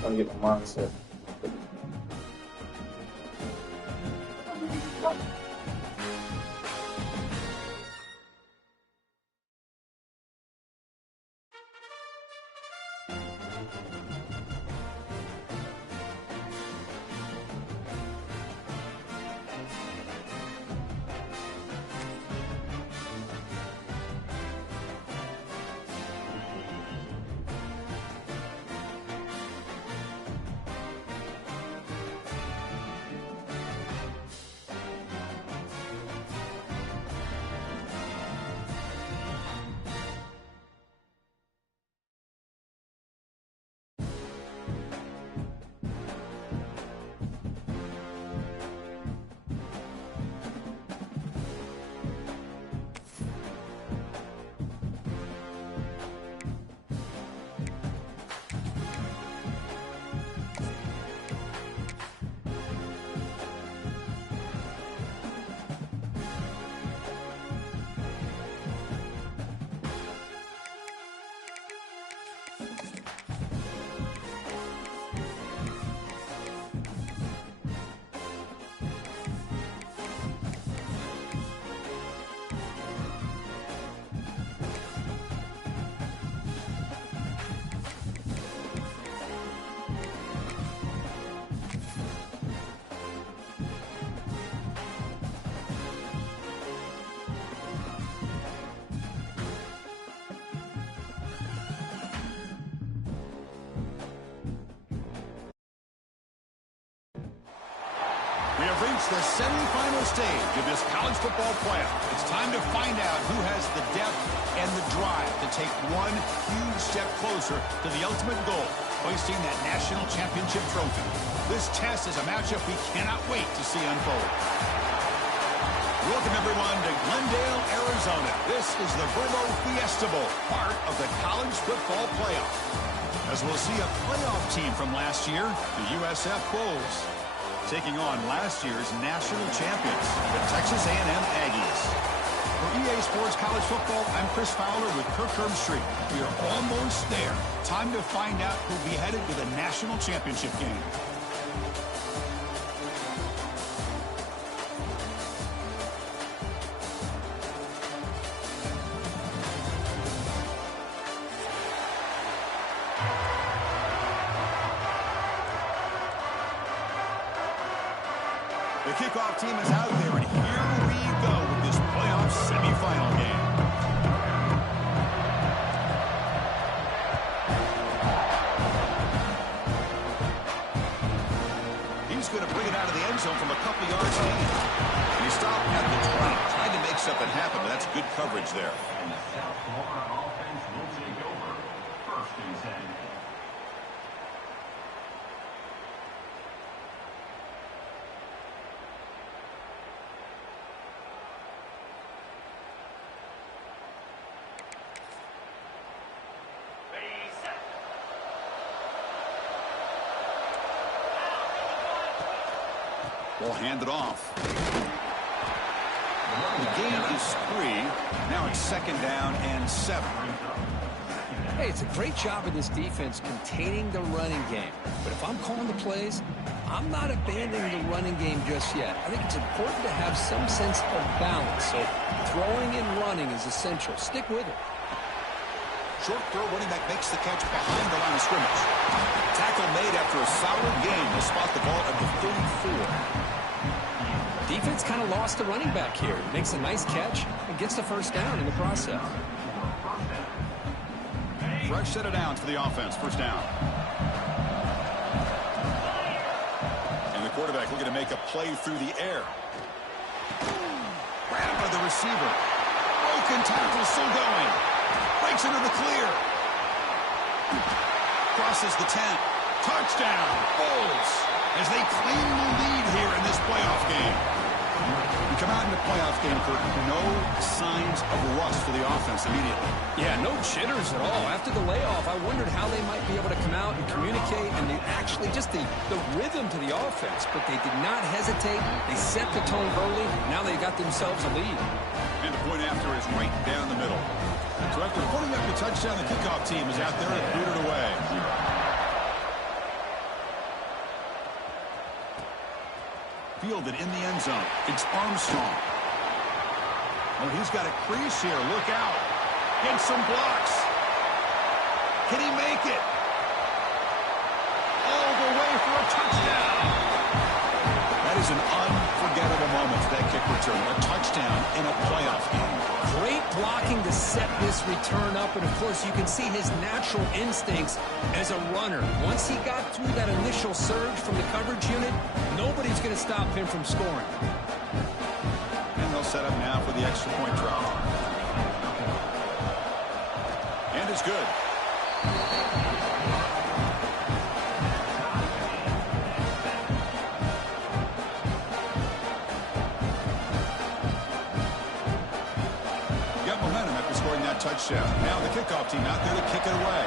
Trying to get my mindset. We have reached the semifinal stage of this college football playoff. It's time to find out who has the depth and the drive to take one huge step closer to the ultimate goal, hoisting that national championship trophy. This test is a matchup we cannot wait to see unfold. Welcome, everyone, to Glendale, Arizona. This is the Verbo Fiesta Bowl, part of the college football playoff. As we'll see a playoff team from last year, the USF Bulls, taking on last year's national champions, the Texas A&M Aggies. For EA Sports College Football, I'm Chris Fowler with Kirk Herbstreit. We are almost there. Time to find out who'll be headed to the national championship game. The kickoff team is out there, and here we go with this playoff semifinal game. He's going to bring it out of the end zone from a couple yards in. He stopped at the 20, trying to make something happen, but that's good coverage there. And the South Florida offense will take over. First and 10. Ball handed off. The gain is 3. Now it's second down and 7. Hey, it's a great job of this defense containing the running game. But if I'm calling the plays, I'm not abandoning the running game just yet. I think it's important to have some sense of balance. So throwing and running is essential. Stick with it. Short throw, running back makes the catch behind the line of scrimmage. Tackle made after a solid gain. They'll spot the ball at the 34. Defense kind of lost the running back here. Makes a nice catch and gets the first down in the process. Fresh set of downs for the offense. First down. And the quarterback looking to make a play through the air. Grabbed by the receiver. Broken tackle, still going. Breaks into the clear. Crosses the 10. Touchdown, Bulls, as they claim the lead here in this playoff game. We come out in the playoff game for no signs of rust for the offense immediately. Yeah, no jitters at all. After the layoff, I wondered how they might be able to come out and communicate and actually just the rhythm to the offense. But they did not hesitate. They set the tone early. Now they got themselves a lead. And the point after is right down the middle. So after putting up the touchdown, the kickoff team is out there and booted away. fielded in the end zone. It's Armstrong. Oh, he's got a crease here. Look out. Gets some blocks. Can he make it? All the way for a touchdown. That is an unforgettable moment for that kick return. A touchdown in a playoff game. Great blocking to set this return up, and of course you can see his natural instincts as a runner. Once he got through that initial surge from the coverage unit, nobody's going to stop him from scoring. And they'll set up now for the extra point drop. And it's good. Touchdown. Now the kickoff team out there to kick it away.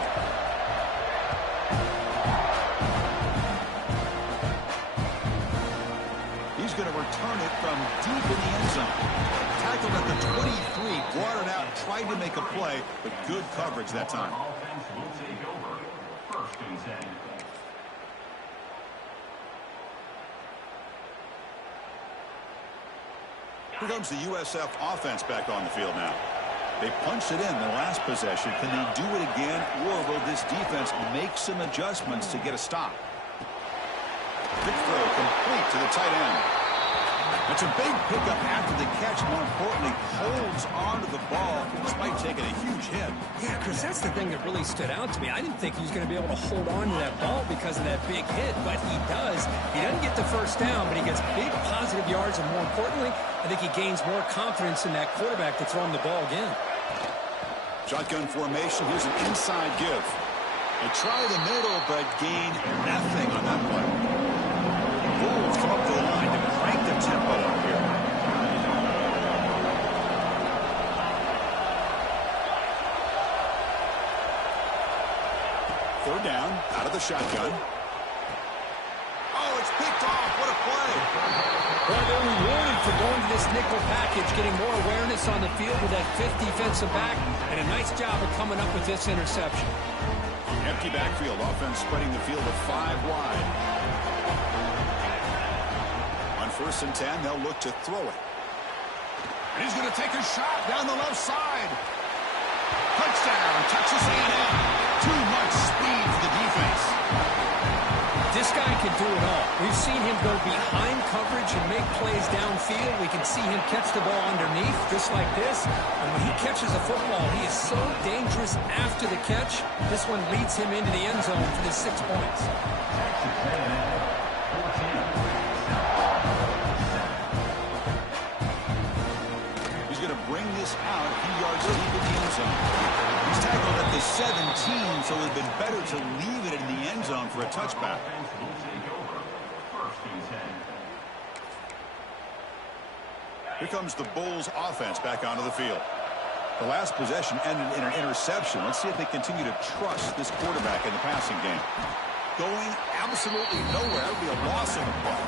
He's going to return it from deep in the end zone. Tackled at the 23, brought it out, tried to make a play, but good coverage that time. Offense will take over. First and 10. Here comes the USF offense back on the field now. They punched it in the last possession. Can they do it again, or will this defense make some adjustments to get a stop? Big throw complete to the tight end. It's a big pickup after the catch. More importantly, holds on to the ball despite taking a huge hit. Yeah, Chris, that's the thing that really stood out to me. I didn't think he was going to be able to hold on to that ball because of that big hit, but he does. He doesn't get the first down, but he gets big positive yards, and more importantly, I think he gains more confidence in that quarterback to throw him the ball again. Shotgun formation. Here's an inside give. They try the middle, but gain nothing on that play. Bulls come up to the line to crank the tempo up here. Third down, out of the shotgun. Oh, it's picked off. What a play. Well, they're rewarded for going to this nickel package, getting more awareness on the field with that fifth defensive back, and a nice job of coming up with this interception. Empty backfield. Offense spreading the field to 5 wide. On 1st and 10, they'll look to throw it. And he's going to take a shot down the left side. Touchdown, Texas A&M. Too much speed for the defense. This guy can do it all. We've seen him go behind coverage and make plays downfield. We can see him catch the ball underneath, just like this. And when he catches a football, he is so dangerous after the catch. This one leads him into the end zone for the 6 points. He's going to bring this out a few yards deep in the end zone. He's tackled at the 17, so it would have been better to leave it in the end zone for a touchback. Here comes the Bulls offense back onto the field. The last possession ended in an interception. Let's see if they continue to trust this quarterback in the passing game. Going absolutely nowhere. It would be a loss of the ball.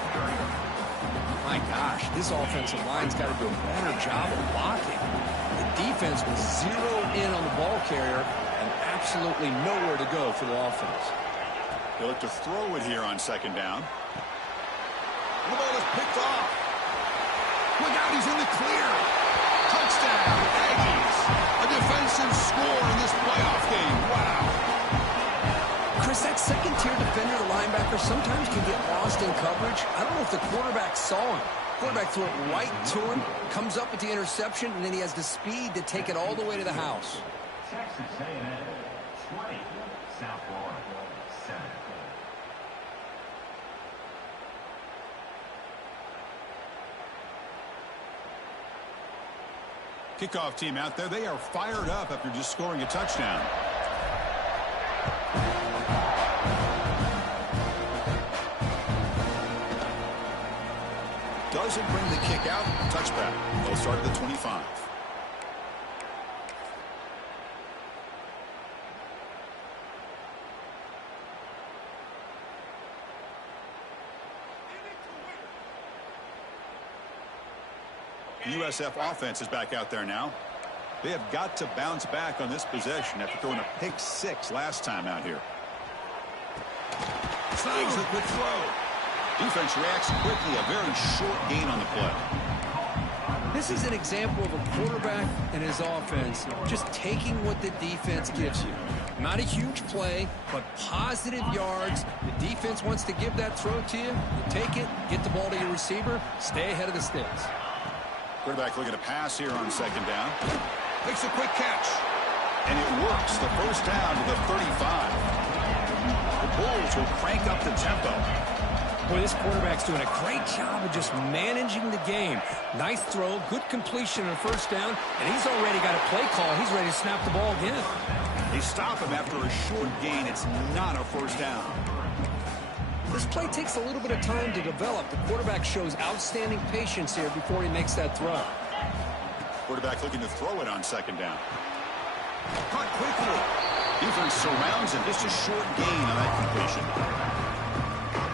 My gosh, this offensive line's got to do a better job of blocking. The defense was zeroed in on the ball carrier and absolutely nowhere to go for the offense. They look to throw it here on 2nd down. The ball is picked off. Look out, he's in the clear. Touchdown, Aggies. A defensive score in this playoff game. Wow. Chris, that second-tier defender, the linebacker, sometimes can get lost in coverage. I don't know if the quarterback saw him. Quarterback threw it right to him, comes up with the interception, and then he has the speed to take it all the way to the house. Texas A&M 20, South Florida 7. Kickoff team out there. They are fired up after just scoring a touchdown. Doesn't bring the kick out. Touchback. They'll start at the 25. The USF offense is back out there now. They have got to bounce back on this possession after throwing a pick 6 last time out here. Snags a quick throw. Defense reacts quickly, a very short gain on the play. This is an example of a quarterback and his offense just taking what the defense gives you. Not a huge play, but positive yards. The defense wants to give that throw to you. You take it, get the ball to your receiver, stay ahead of the sticks. Quarterback looking to pass here on second down. Makes a quick catch. And it works. The first down to the 35. The Bulls will crank up the tempo. Boy, this quarterback's doing a great job of just managing the game. Nice throw, good completion on first down, and he's already got a play call. He's ready to snap the ball again. They stop him after a short gain. It's not a first down. This play takes a little bit of time to develop. The quarterback shows outstanding patience here before he makes that throw. Quarterback looking to throw it on second down. Caught quickly. Defense surrounds him. Just a short gain on that completion.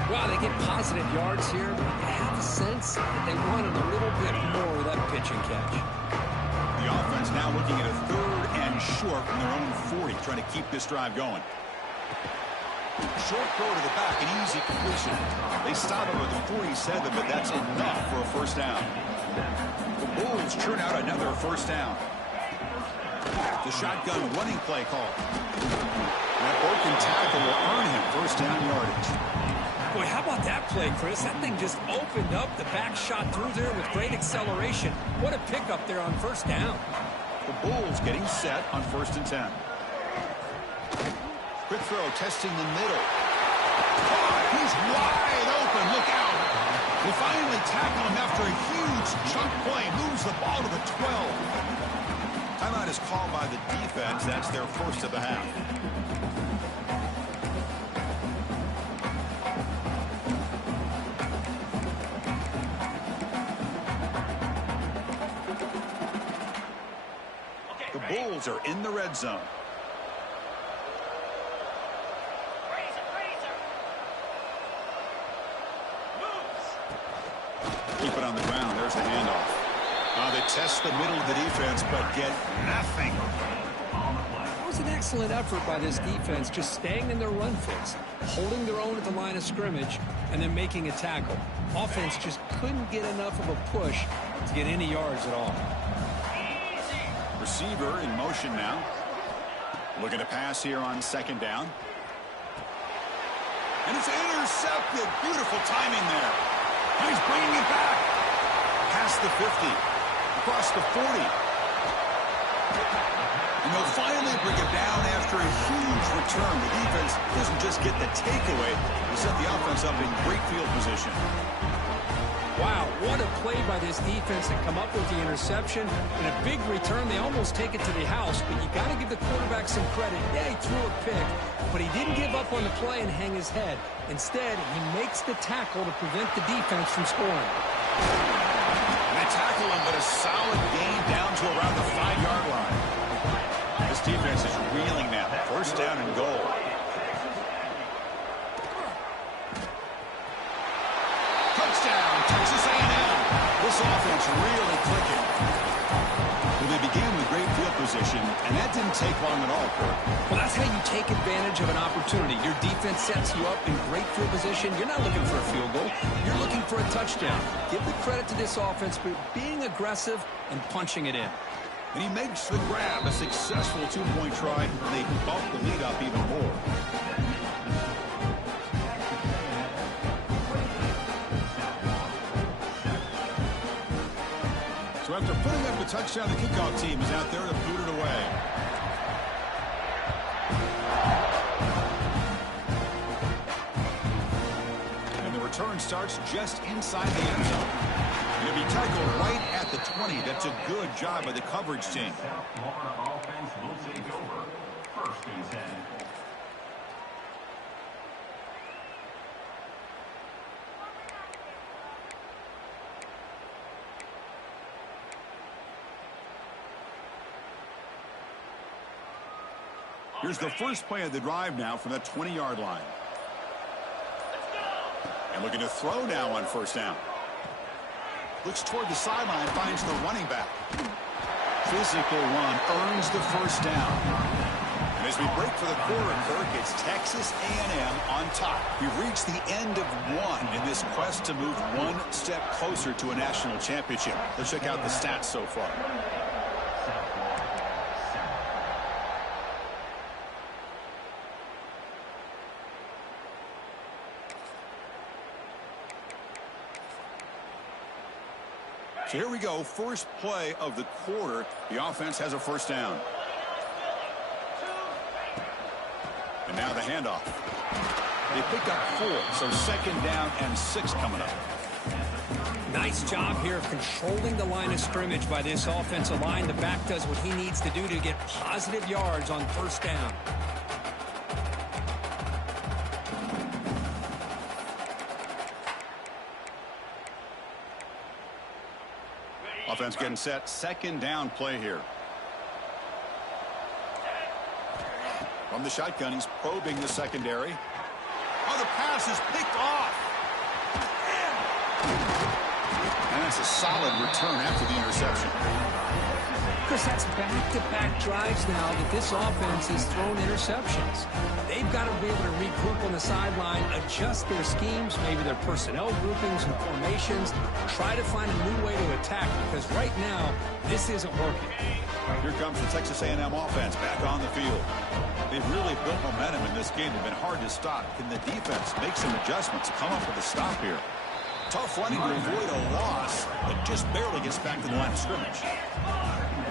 Well, they get positive yards here, but you have a sense that they wanted a little bit more of that pitch and catch. The offense now looking at a third and short from their own 40, trying to keep this drive going. Short throw to the back, an easy completion. They stop him at the 47, but that's enough for a first down. The Bulls churn out another first down. The shotgun running play call. That broken tackle will earn him first down yardage. Boy, how about that play, Chris? That thing just opened up. The back shot through there with great acceleration. What a pickup there on first down. The Bulls getting set on 1st and 10. Quick throw, testing the middle. Oh, he's wide open. Look out. They finally tackle him after a huge chunk play. Moves the ball to the 12. Timeout is called by the defense. That's their first of the half. The Bulls are in the red zone. Keep it on the ground. There's the handoff. They test the middle of the defense, but get nothing. It was an excellent effort by this defense, just staying in their run fits, holding their own at the line of scrimmage, and then making a tackle. Offense just couldn't get enough of a push to get any yards at all. Receiver in motion now. Looking to pass here on second down. And it's intercepted. Beautiful timing there. And he's bringing it back. Past the 50. Across the 40. And they'll finally bring it down after a huge return. The defense doesn't just get the takeaway. They set the offense up in great field position. Wow, what a play by this defense to come up with the interception. And a big return. They almost take it to the house, but you got to give the quarterback some credit. Yeah, he threw a pick, but he didn't give up on the play and hang his head. Instead, he makes the tackle to prevent the defense from scoring. They tackle him, but a solid gain down to around the 5-yard line. This defense is reeling now. First down and goal. Touchdown, Texas A&M. This offense really clicking. Well, they began with great field position, and that didn't take long at all, Kurt. Well, that's how you take advantage of an opportunity. Your defense sets you up in great field position. You're not looking for a field goal. You're looking for a touchdown. Give the credit to this offense for being aggressive and punching it in. And he makes the grab, a successful two-point try, and they bump the lead up even more. So after putting up a touchdown, the kickoff team is out there to boot it away. And the return starts just inside the end zone. He'll be tackled right at the 20. That's a good job by the coverage team. Florida offense will take over. 1st and 10. Here's the first play of the drive now from the 20-yard line. And looking to throw now on first down. Looks toward the sideline, finds the running back. Physical run, earns the first down. And As we break for the quarter, Kirk, it's Texas A&M on top. We've reached the end of one in this quest to move one step closer to a national championship. Let's check out the stats so far. So here we go, first play of the quarter. The offense has a first down. And now the handoff. They picked up 4, so second down and 6 coming up. Nice job here of controlling the line of scrimmage by this offensive line. The back does what he needs to do to get positive yards on first down. Offense getting set. Second down play here. From the shotgun, he's probing the secondary. Oh, the pass is picked off. And that's a solid return after the interception. Chris, that's back-to-back drives now that this offense has thrown interceptions. They've got to be able to regroup on the sideline, adjust their schemes, maybe their personnel groupings and formations, try to find a new way to attack, because right now, this isn't working. Here comes the Texas A&M offense back on the field. They've really built momentum in this game. They've been hard to stop. Can the defense make some adjustments, come up with a stop here? Tough running to avoid a loss, but just barely gets back to the line of scrimmage.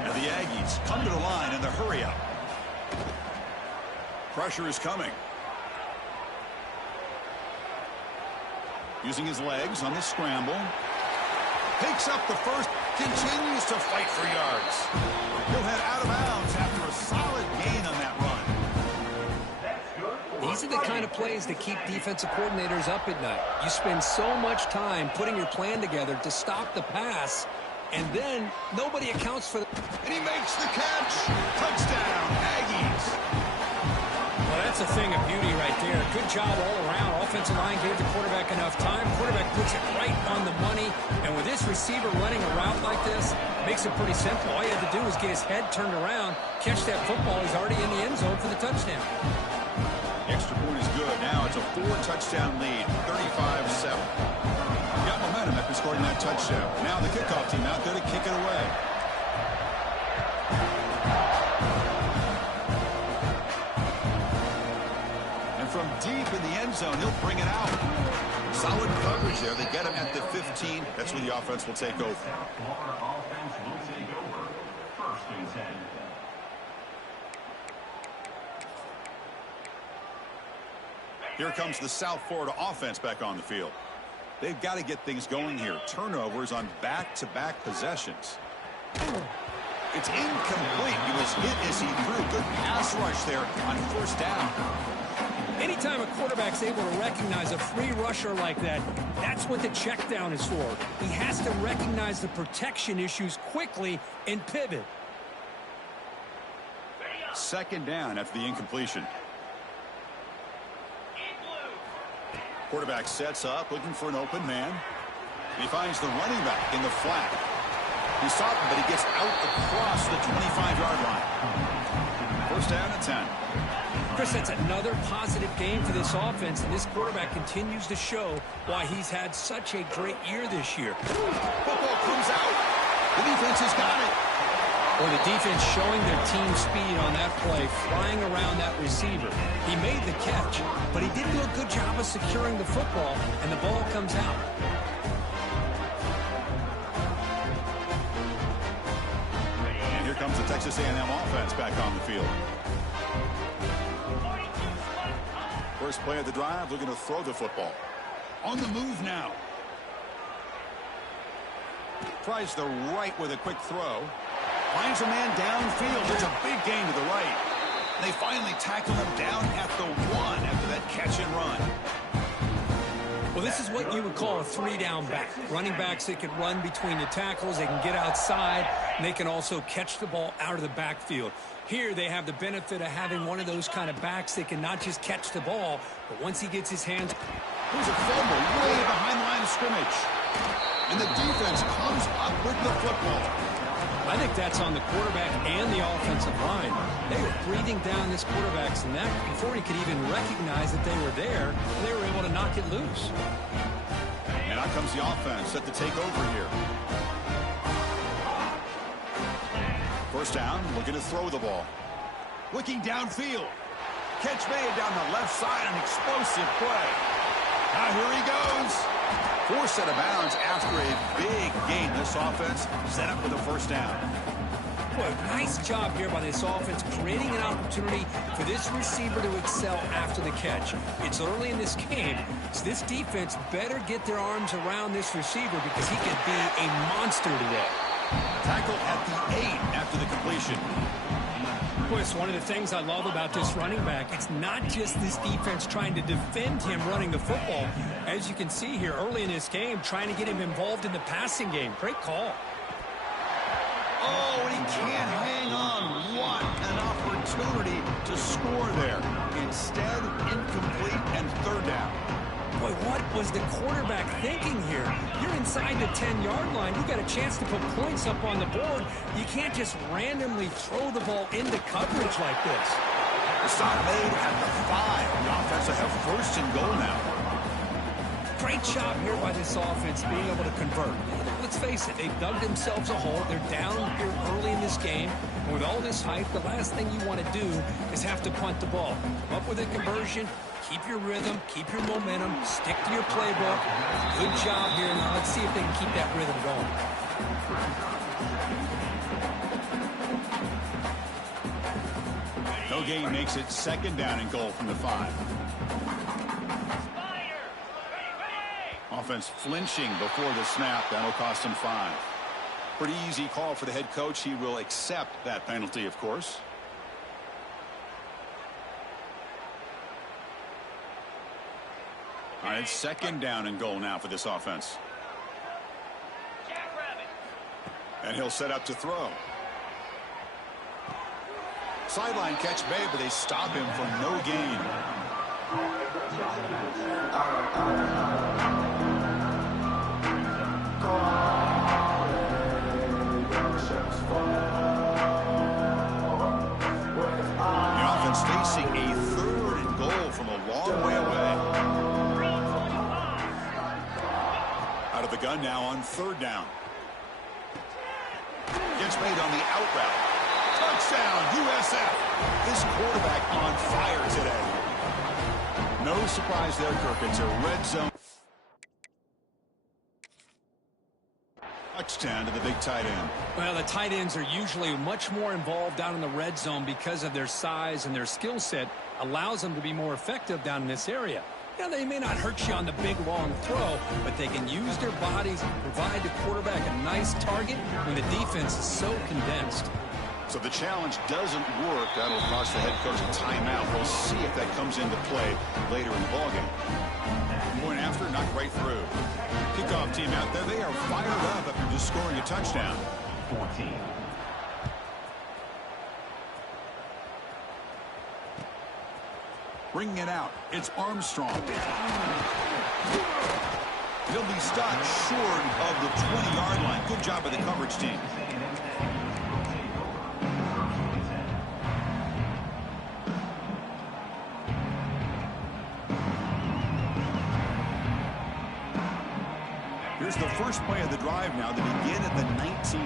And the Aggies come to the line in the hurry-up. Pressure is coming. Using his legs on the scramble. Picks up the first, continues to fight for yards. He'll head out of bounds after a solid gain on that run. These are the kind of plays that keep defensive coordinators up at night. You spend so much time putting your plan together to stop the pass, and then nobody accounts for the... And he makes the catch. Touchdown, Aggies. Well, that's a thing of beauty right there. Good job all around. Offensive line gave the quarterback enough time. Quarterback puts it right on the money. And with this receiver running a route like this, makes it pretty simple. All you had to do was get his head turned around, catch that football. He's already in the end zone for the touchdown. Extra point is good. Now it's a 4-touchdown lead, 35-7. Got momentum after scoring that touchdown. Now the kickoff team out there to kick it away. And from deep in the end zone, he'll bring it out. Solid coverage there. They get him at the 15. That's where the offense will take over. Florida offense will take over. First and 10. Here comes the South Florida offense back on the field. They've got to get things going here. Turnovers on back-to-back possessions. It's incomplete. He was hit as he threw. Good pass rush there on first down. Anytime a quarterback's able to recognize a free rusher like that, that's what the check down is for. He has to recognize the protection issues quickly and pivot. Second down after the incompletion. Quarterback sets up, looking for an open man. He finds the running back in the flat. He stopped him, but he gets out across the 25-yard line. First down and 10. Chris, that's another positive game for this offense, and this quarterback continues to show why he's had such a great year this year. Football comes out. The defense has got it. Well, the defense showing their team speed on that play, flying around that receiver. He made the catch, but he didn't do a good job of securing the football, and the ball comes out. And here comes the Texas A&M offense back on the field. First play of the drive, looking to throw the football. On the move now. Tries the right with a quick throw. Finds a man downfield. There's a big gain to the right. They finally tackle him down at the 1 after that catch and run. Well, this is what you would call a 3-down back. Running backs that can run between the tackles, they can get outside, and they can also catch the ball out of the backfield. Here they have the benefit of having one of those kind of backs that can not just catch the ball, but once he gets his hands... There's a fumble way behind the line of scrimmage. And the defense comes up with the football. I think that's on the quarterback and the offensive line. They were breathing down this quarterback's neck before he could even recognize that they were there, and they were able to knock it loose. And out comes the offense set to take over here. First down, looking to throw the ball. Looking downfield. Catch made down the left side, an explosive play. Now here he goes. Forced out of bounds after a big gain. This offense set up with a first down. Boy, nice job here by this offense, creating an opportunity for this receiver to excel after the catch. It's early in this game, so this defense better get their arms around this receiver because he could be a monster today. Tackle at the 8 after the completion. Boy, it's one of the things I love about this running back. It's not just this defense trying to defend him running the football. As you can see here early in this game, trying to get him involved in the passing game. Great call. Oh, and he can't hang on. What an opportunity to score there. Instead, incomplete and third down. Boy, what was the quarterback thinking here? You're inside the 10-yard line. You got a chance to put points up on the board. You can't just randomly throw the ball into coverage like this. The stop made at the 5. The offense will have first and goal now. Great job here by this offense being able to convert. Let's face it, they've dug themselves a hole. They're down here early in this game. And with all this hype, the last thing you want to do is have to punt the ball. Come up with a conversion. Keep your rhythm, keep your momentum, stick to your playbook. Good job here. Now let's see if they can keep that rhythm going. No gain makes it second down and goal from the 5. Offense flinching before the snap. That'll cost him 5. Pretty easy call for the head coach. He will accept that penalty, of course. All right, second down and goal now for this offense. And he'll set up to throw. Sideline catch made, but they stop him for no gain. The offense facing a third and goal from a long way away. Out of the gun now on third down. Gets made on the out route. Touchdown, USF. This quarterback on fire today. No surprise there, Kirk. It's a red zone. Touchdown to the big tight end. Well, the tight ends are usually much more involved down in the red zone because of their size, and their skill set allows them to be more effective down in this area. Yeah, they may not hurt you on the big, long throw, but they can use their bodies and provide the quarterback a nice target when the defense is so condensed. So the challenge doesn't work. That'll cost the head coach a timeout. We'll see if that comes into play later in the ballgame. Point after, knocked right through. Kickoff team out there. They are fired up after just scoring a touchdown. 14. Bringing it out. It's Armstrong. He'll be stopped short of the 20-yard line. Good job by the coverage team. Here's the first play of the drive now. They begin at the 19.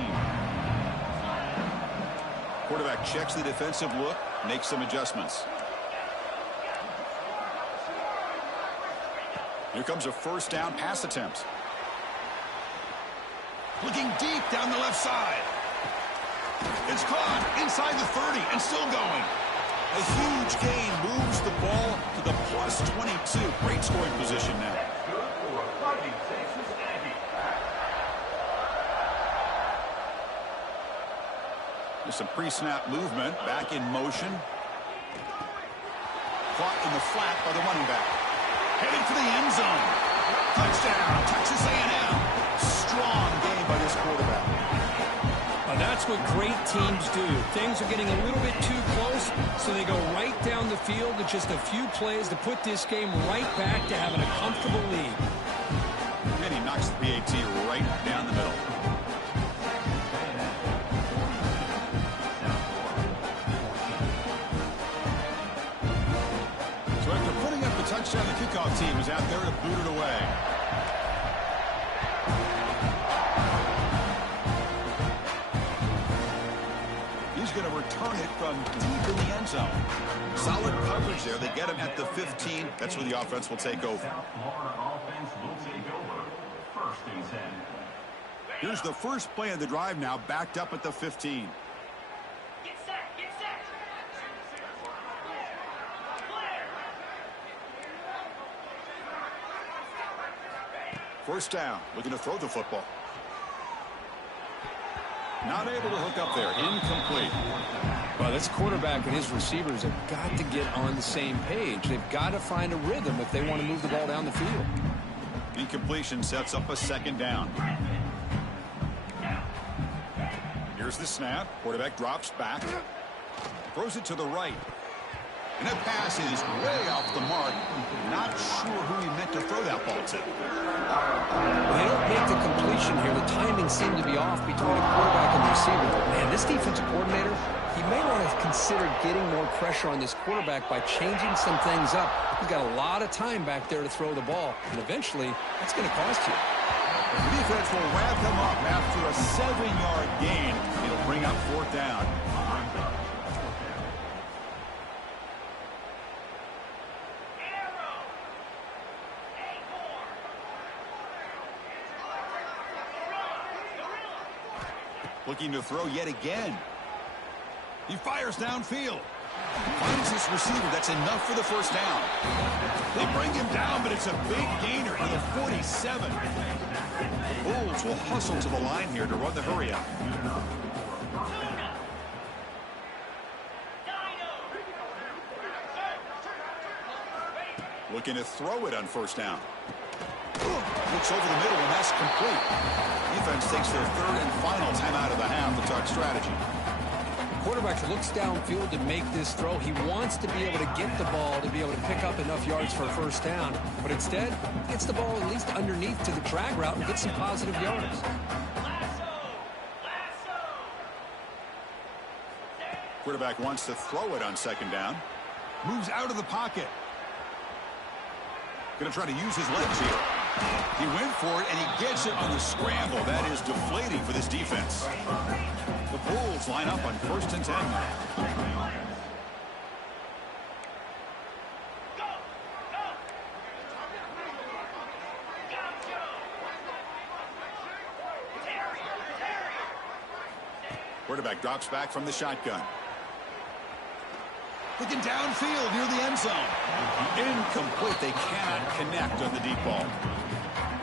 Quarterback checks the defensive look, makes some adjustments. Here comes a first down pass attempt. Looking deep down the left side. It's caught inside the 30 and still going. A huge gain moves the ball to the plus 22. Great scoring position now. There's some pre-snap movement. Back in motion. Caught in the flat by the running back. Heading for the end zone. Touchdown, Texas A&M. Strong game by this quarterback. Now that's what great teams do. Things are getting a little bit too close, so they go right down the field with just a few plays to put this game right back to having a comfortable lead. And he knocks the PAT right down the middle. kickoff team is out there to boot it away. He's going to return it from deep in the end zone. Solid coverage there. They get him at the 15. That's where the offense will take over. South Florida offense will take over. First and 10. Here's the first play of the drive now, backed up at the 15. Get set, get set. First down, looking to throw the football. Not able to hook up there. Incomplete. Well, this quarterback and his receivers have got to get on the same page. They've got to find a rhythm if they want to move the ball down the field. Incompletion sets up a second down. Here's the snap. Quarterback drops back. Throws it to the right. And that pass is way off the mark. Not sure who he meant to throw that ball to. Well, they don't make the completion here. The timing seemed to be off between a quarterback and the receiver. Man, this defensive coordinator, he may want to consider getting more pressure on this quarterback by changing some things up. He's got a lot of time back there to throw the ball, and eventually that's going to cost you. The defense will wrap him up after a 7-yard gain. It'll bring up fourth down. Looking to throw yet again. He fires downfield. Finds his receiver. That's enough for the first down. They bring him down, but it's a big gainer to the 47. Bulls will hustle to the line here to run the hurry up. Looking to throw it on first down. Looks over the middle, and that's complete. Defense takes their third and final timeout of the half to talk strategy. Quarterback looks downfield to make this throw. He wants to be able to get the ball to be able to pick up enough yards for a first down, but instead gets the ball at least underneath to the drag route and gets some positive yards. Quarterback wants to throw it on second down. Moves out of the pocket. Going to try to use his legs here. He went for it, and he gets it on the scramble. That is deflating for this defense. The Bulls line up on first and 10 now. Quarterback drops back from the shotgun. Looking downfield near the end zone. Incomplete. They cannot connect on the deep ball.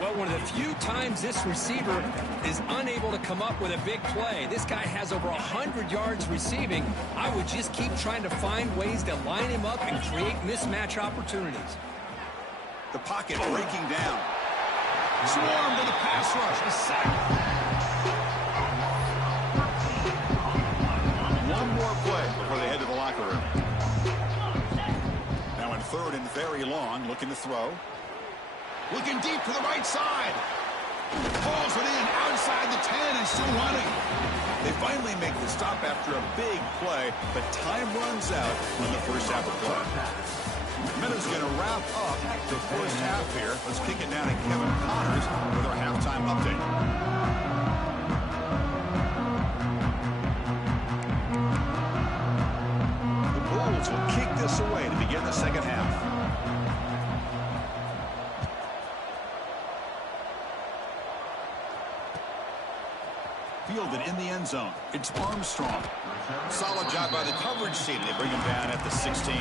Well, one of the few times this receiver is unable to come up with a big play. This guy has over 100 yards receiving. I would just keep trying to find ways to line him up and create mismatch opportunities. The pocket breaking down. Swarm with a pass rush. A sack. One more play before they head to the locker room. Now in third and very long, looking to throw. Looking deep to the right side. Pulls it in outside the 10 and still running. They finally make the stop after a big play, but time runs out on the first half of play. Minutes going to wrap up the first half here. Let's kick it down to Kevin Connors with our halftime update. The Bulls will kick this away to begin the second half. Fielded in the end zone. It's Armstrong. Solid job by the coverage team. They bring him down at the 16.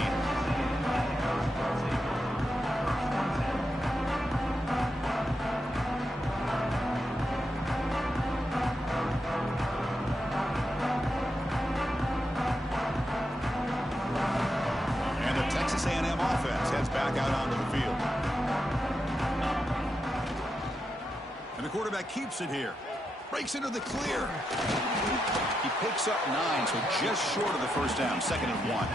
And the Texas A&M offense heads back out onto the field. And the quarterback keeps it here. Breaks into the clear. He picks up 9, so just short of the first down. Second and 1.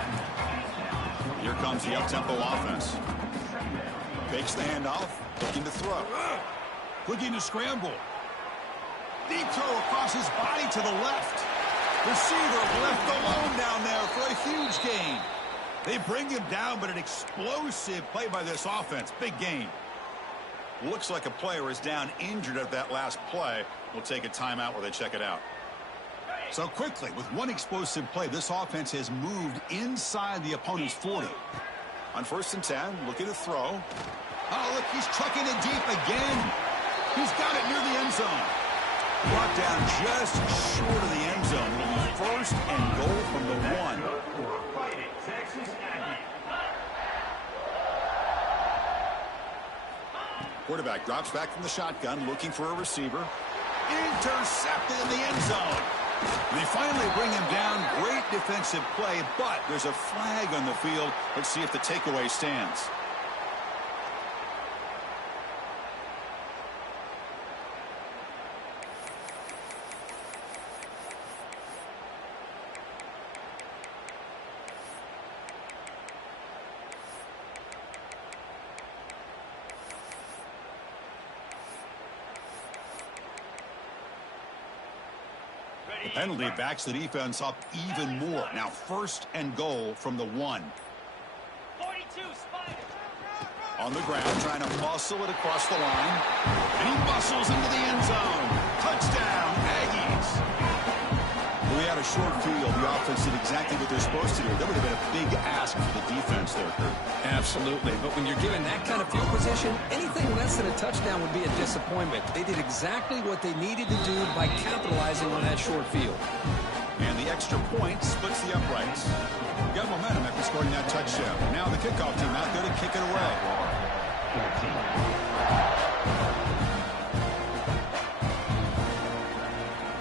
Here comes the up-tempo offense. Fakes the handoff. Looking to throw. Looking to scramble. Deep throw across his body to the left. Receiver left alone down there for a huge gain. They bring him down, but an explosive play by this offense. Big gain. Looks like a player is down injured at that last play. We'll take a timeout where they check it out. So quickly, with one explosive play, this offense has moved inside the opponent's 40. On 1st and 10, looking to throw. Oh, look, he's trucking it deep again. He's got it near the end zone. Brought down just short of the end zone. It'll be 1st and goal from the 1. Quarterback drops back from the shotgun, looking for a receiver. Intercepted in the end zone. They finally bring him down. Great defensive play, but there's a flag on the field. Let's see if the takeaway stands. The penalty backs the defense up even more. Now 1st and goal from the 1. 42, Spider. On the ground, trying to muscle it across the line. And he muscles into the end zone. Touchdown, Aggies. We had a short field. The offense did exactly what they're supposed to do. That would have been a big ask for the defense there, Kurt. Absolutely. But when you're given that kind of field position, anything less than a touchdown would be a disappointment. They did exactly what they needed to do by capitalizing on that short field. And the extra point splits the uprights. Got momentum after scoring that touchdown. Now the kickoff team out there to kick it away.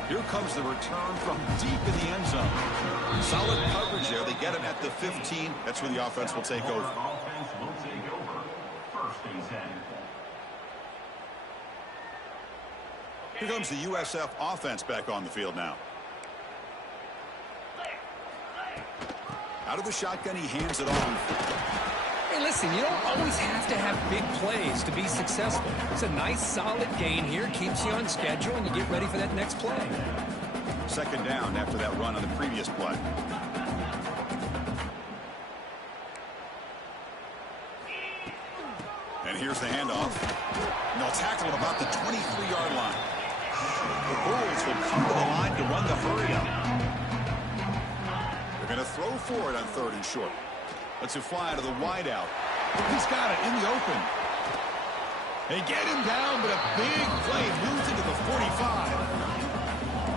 Here comes the return from deep in the end zone. Solid coverage there. They get him at the 15. That's where the offense will take over. Offense will take over. 1st and 10. Here comes the USF offense back on the field now. Out of the shotgun, he hands it off. Hey, listen, you don't always have to have big plays to be successful. It's a nice, solid gain here. Keeps you on schedule, and you get ready for that next play. 2nd down after that run on the previous play. And here's the handoff. And they'll tackle at about the 23-yard line. The Bulls will come to the line to run the hurry up. They're going to throw for it on 3rd and short. Let's fly to the wideout. He's got it in the open. They get him down, but a big play moves into the 45.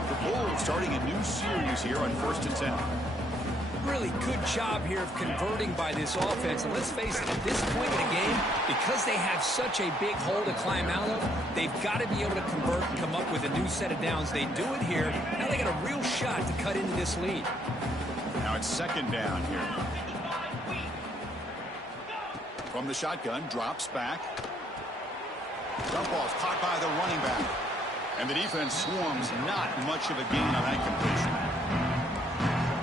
The Bulls starting a new series here on 1st and 10. Really good job here of converting by this offense. And let's face it, at this point in the game, because they have such a big hole to climb out of, they've got to be able to convert and come up with a new set of downs. They do it here. Now they got a real shot to cut into this lead. Now it's 2nd down here. From the shotgun, drops back. Jump ball's caught by the running back. And the defense swarms, not much of a gain on that completion.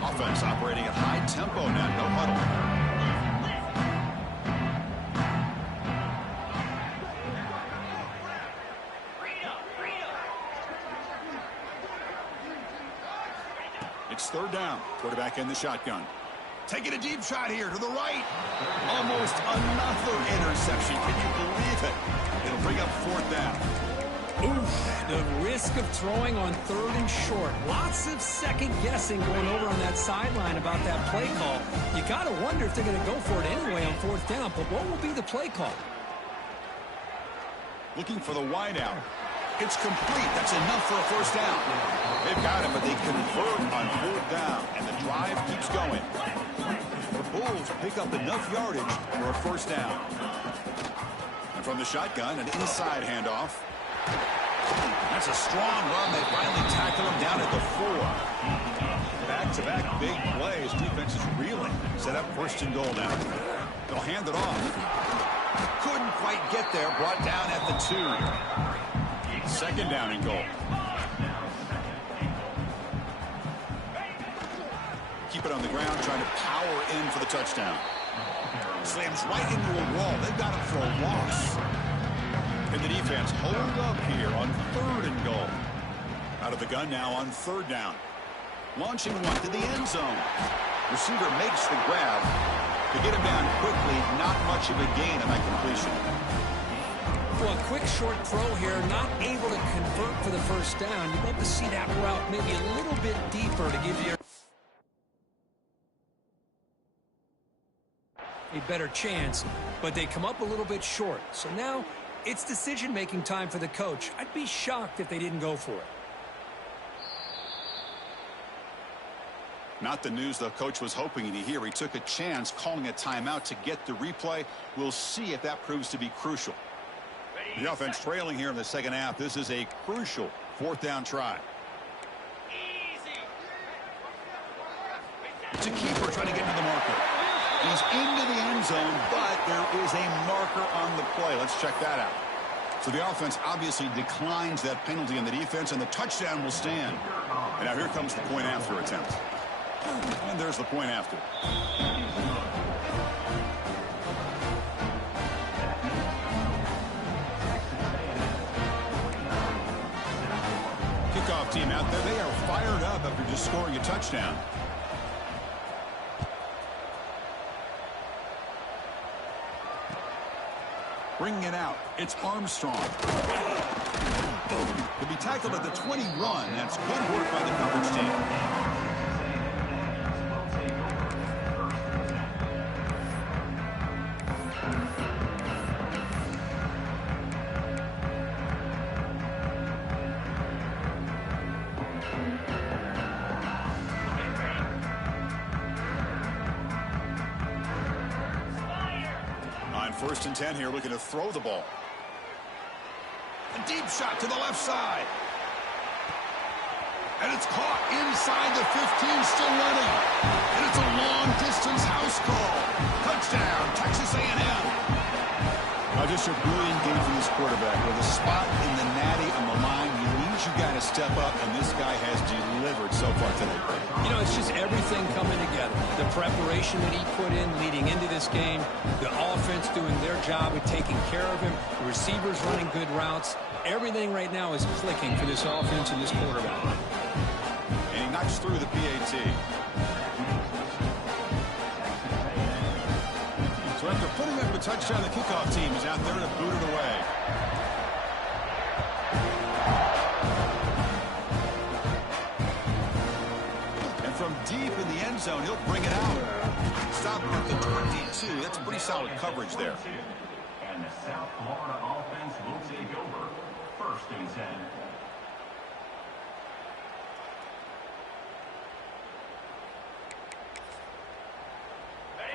Offense operating at high tempo now, no huddle. It's 3rd down. Quarterback in the shotgun. Taking a deep shot here to the right. Almost another interception. Can you believe it? It'll bring up 4th down. Oof, the risk of throwing on 3rd and short. Lots of second guessing going over on that sideline about that play call. You got to wonder if they're going to go for it anyway on 4th down, but what will be the play call? Looking for the wideout. It's complete. That's enough for a 1st down. They've got him, but they convert on 4th down, and the drive keeps going. The Bulls pick up enough yardage for a 1st down. And from the shotgun, an inside handoff. That's a strong run. They finally tackle him down at the 4. Back-to-back big plays. Defense is reeling. Set up 1st and goal now. They'll hand it off. Couldn't quite get there. Brought down at the 2. 2nd down and goal. Keep it on the ground, trying to power in for the touchdown. Slams right into a wall. They've got him for a loss. And the defense hold up here on 3rd and goal. Out of the gun now on 3rd down. Launching one to the end zone. Receiver makes the grab. To get him down quickly, not much of a gain on that completion. Well, a quick short throw here, not able to convert for the first down. You'd love to see that route maybe a little bit deeper to give you a better chance, but they come up a little bit short. So now it's decision-making time for the coach. I'd be shocked if they didn't go for it. Not the news the coach was hoping to hear. He took a chance calling a timeout to get the replay. We'll see if that proves to be crucial. The offense trailing here in the second half. This is a crucial fourth down try. It's a keeper trying to get to the marker. He's into the end zone, but there is a marker on the play. Let's check that out. So the offense obviously declines that penalty on the defense, and the touchdown will stand. And now here comes the point after attempt. And there's the point after. Kickoff team out there. They are fired up after just scoring a touchdown. Bringing it out. It's Armstrong. He'll be tackled at the 21. That's good work by the coverage team. First and 10 here, looking to throw the ball. A deep shot to the left side. And it's caught inside the 15, still running. And it's a long-distance house call. Touchdown, Texas A&M. Now just a brilliant game from this quarterback. With a spot in the natty on the line, you need you got to step up, and this guy has delivered so far today. You know, it's just everything coming together. The preparation that he put in leading into this game, the offense doing their job of taking care of him, the receivers running good routes. Everything right now is clicking for this offense and this quarterback. And he knocks through the PAT. So after putting up a touchdown, the kickoff team is out there to boot it away. And from deep in the end zone, he'll bring it out. Stop at the 22. That's pretty solid coverage there. And the South Florida offense will take over. First and 10.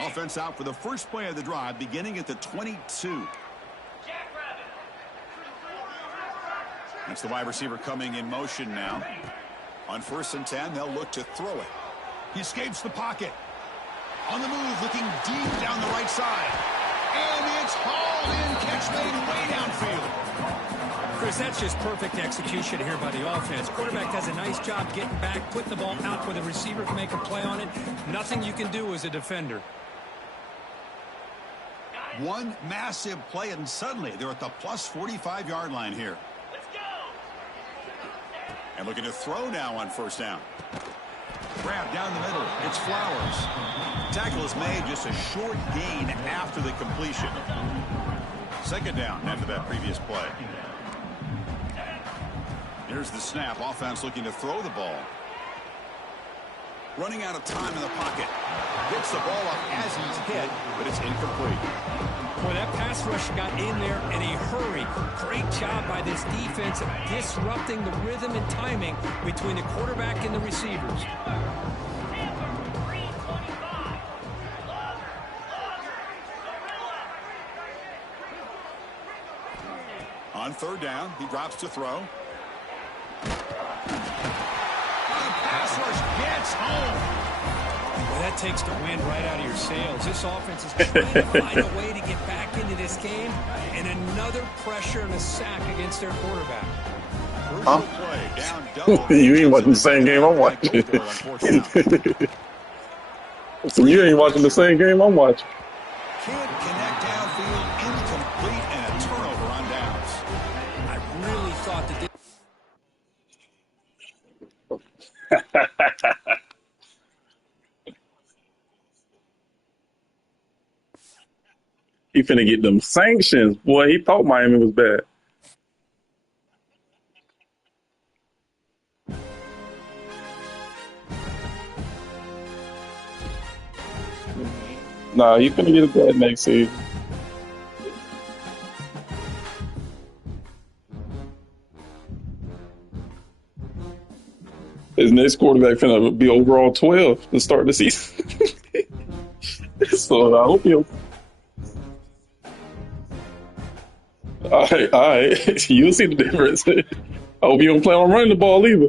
Offense out for the first play of the drive, beginning at the 22. That's the wide receiver coming in motion now. On first and 10, they'll look to throw it. He escapes the pocket. On the move, looking deep down the right side. And it's hauled in, catch made way downfield. Chris, that's just perfect execution here by the offense. Quarterback does a nice job getting back, putting the ball out where the receiver can make a play on it. Nothing you can do as a defender. One massive play, and suddenly they're at the plus 45-yard line here. Let's go. And looking to throw now on first down. Grab down the middle. It's Flowers. Tackle is made, just a short gain after the completion. Second down after that previous play. Here's the snap. Offense looking to throw the ball. Running out of time in the pocket. Gets the ball up as he's hit, but it's incomplete. Boy, that pass rush got in there in a hurry. Great job by this defense of disrupting the rhythm and timing between the quarterback and the receivers. On third down, he drops to throw. Pass rush gets home. Well, that takes the wind right out of your sails. This offense is trying to find a way to get back into this game, and another pressure and a sack against their quarterback. Huh? Play, down double. You ain't watching the same game I'm watching. You ain't watching the same game I'm watching. Can't connect downfield, incomplete, and a turnover on downs. I really thought that He finna get them sanctions. Boy, he thought Miami was bad. Nah, he finna get his bad next season. His next quarterback finna be overall 12 to start the season. So I hope he'll. All right. You'll see the difference. I hope you don't plan on running the ball either.